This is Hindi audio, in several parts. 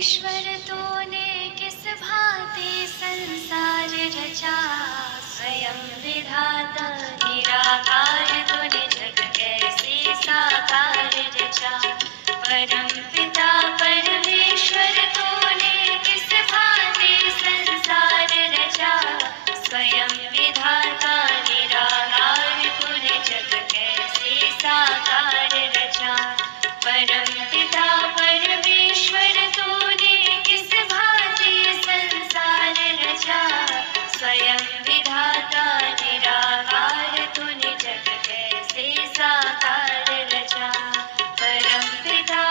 ईश्वर तूने किस भांति संसार रचा, स्वयं विधाता निराकार तूने जग कैसे साकार रचा। परम पिता परमेश्वर तूने किस भांति संसार रचा, स्वयं विधाता निराकार तूने जग कैसे साकार रचा। परम पिता परमेश्वर तूने किस भांति संसार रचा, स्वयं विधाता निराकार तूने जग कैसे साकार रचा। परम पिता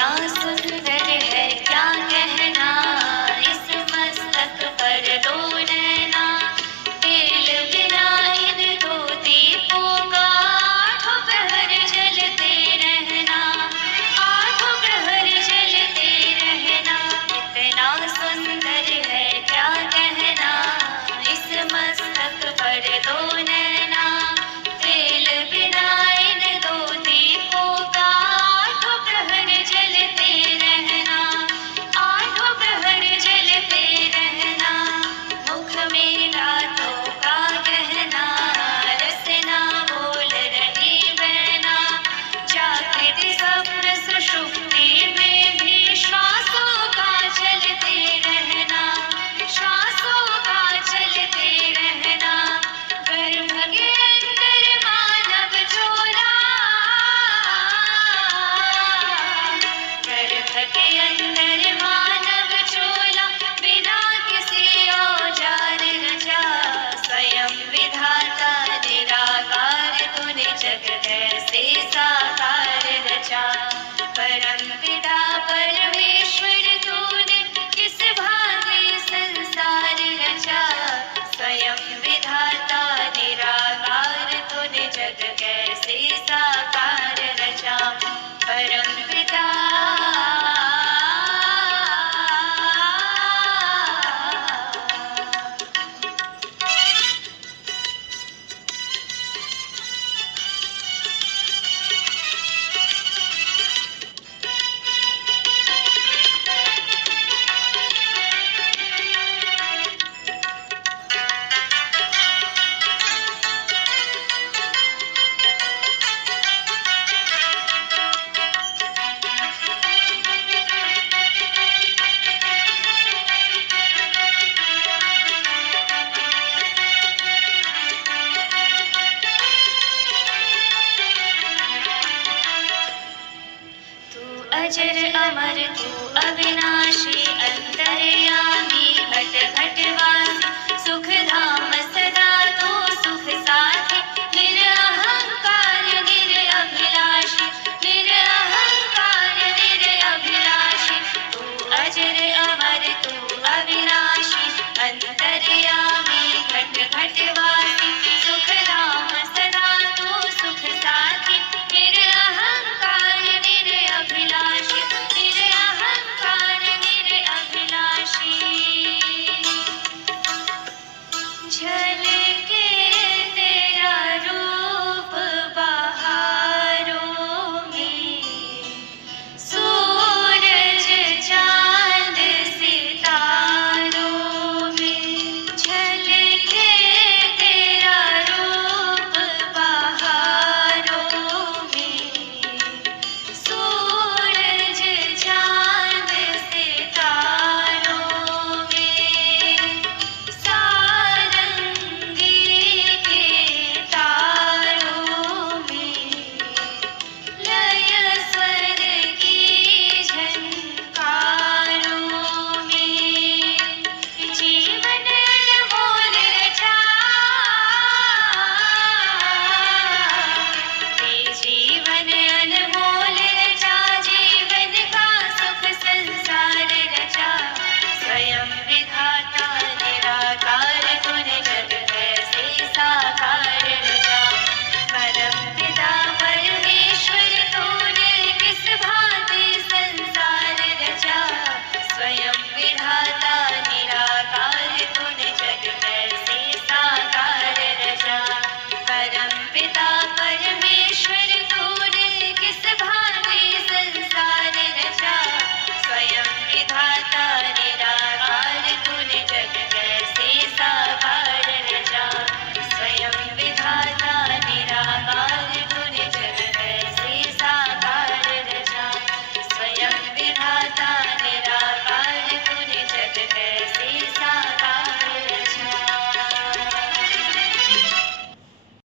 इतना सुंदर है क्या कहना, इस मस्तक पर दो नैना, तेल बिना इन दो दीपों का आठों प्रहर जलते रहना, आठों प्रहर जलते रहना। इतना सुंदर है क्या कहना, इस मस्तक पर दो नैना, तेल बिना इन दो दीपों का आठों प्रहर जलते रहना, आठों प्रहर जलते रहना। मुख में रातों का गहना, रसना बोल रही बहना, जागृत स्वप्न सुषुप्ति में भी श्वासों का चलते रहना, श्वासों का चलते रहना। गर्भ के अंदर मानव चोला, गर्भ के अंदर मानव चोला, बिना किसी औजार रचा, स्वयं विधाता निराकार तूने जग कैसे साकार रचा। परम पिता परमेश्वर तूने किस भांति संसार रचा, स्वयं विधाता निराकार तूने जग कैसे साकार रचा। परम पिता तू अजर अमर तू अविनाशी,